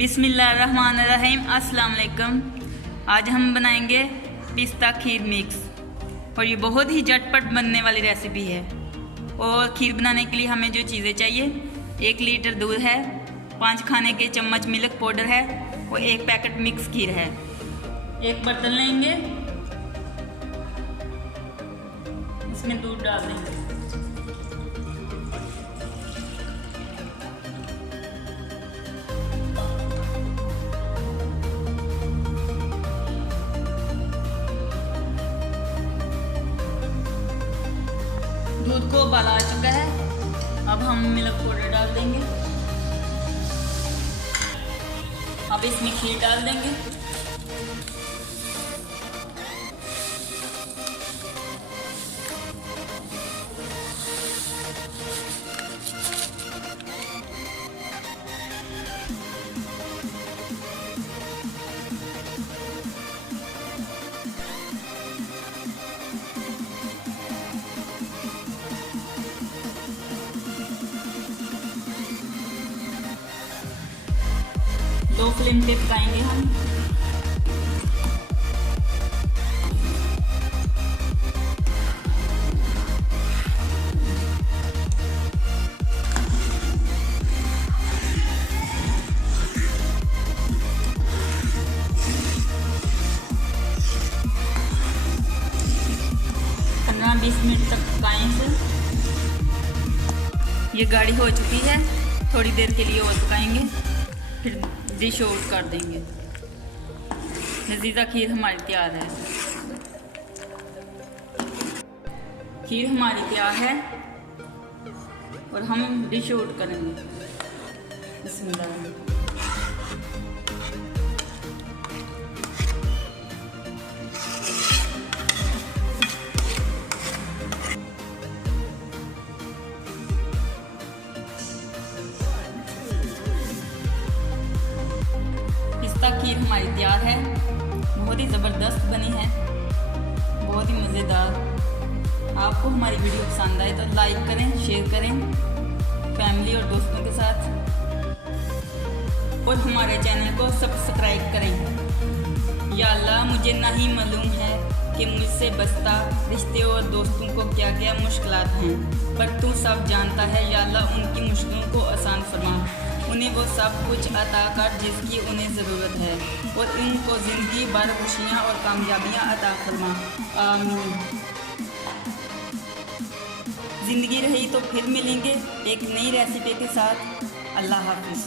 बिस्मिल्लाहिर्रहमानिर्रहीम। अस्सलाम वालेकुम। आज हम बनाएंगे पिस्ता खीर मिक्स और ये बहुत ही झटपट बनने वाली रेसिपी है। और खीर बनाने के लिए हमें जो चीज़ें चाहिए, 1 लीटर दूध है, 5 खाने के चम्मच मिल्क पाउडर है और 1 पैकेट मिक्स खीर है। एक बर्तन लेंगे, इसमें दूध डाल देंगे। दूध को उबाल आ चुका है, अब हम मिल्क पाउडर डाल देंगे। अब इसमें खीर डाल देंगे। लो फ्लेम पे पकाएंगे हम। पंद्रह 20 मिनट तक पकाएंगे। ये गाढ़ी हो चुकी है, थोड़ी देर के लिए और पकाएंगे, फिर डिश आउट कर देंगे। लजीजा खीर हमारी तैयार है। खीर हमारी तैयार है और हम डिश आउट करेंगे। बिस्मिल्लाह। पिस्ता खीर हमारी तैयार है, बहुत ही ज़बरदस्त बनी है, बहुत ही मज़ेदार। आपको हमारी वीडियो पसंद आए तो लाइक करें, शेयर करें फैमिली और दोस्तों के साथ, और हमारे चैनल को सब्सक्राइब करें। या अल्लाह, मुझे नहीं मालूम है कि मुझसे बस्ता रिश्ते और दोस्तों को क्या क्या मुश्किलात हैं, पर तू सब जानता है। या अल्लाह, उनकी मुश्किलों को आसान फरमा, उन्हें वो सब कुछ अता कर जिसकी उन्हें ज़रूरत है, और उनको ज़िंदगी भर खुशियाँ और कामयाबियाँ अता फरमा। आमीन। ज़िंदगी रही तो फिर मिलेंगे एक नई रेसिपी के साथ। अल्लाह हाफिज़।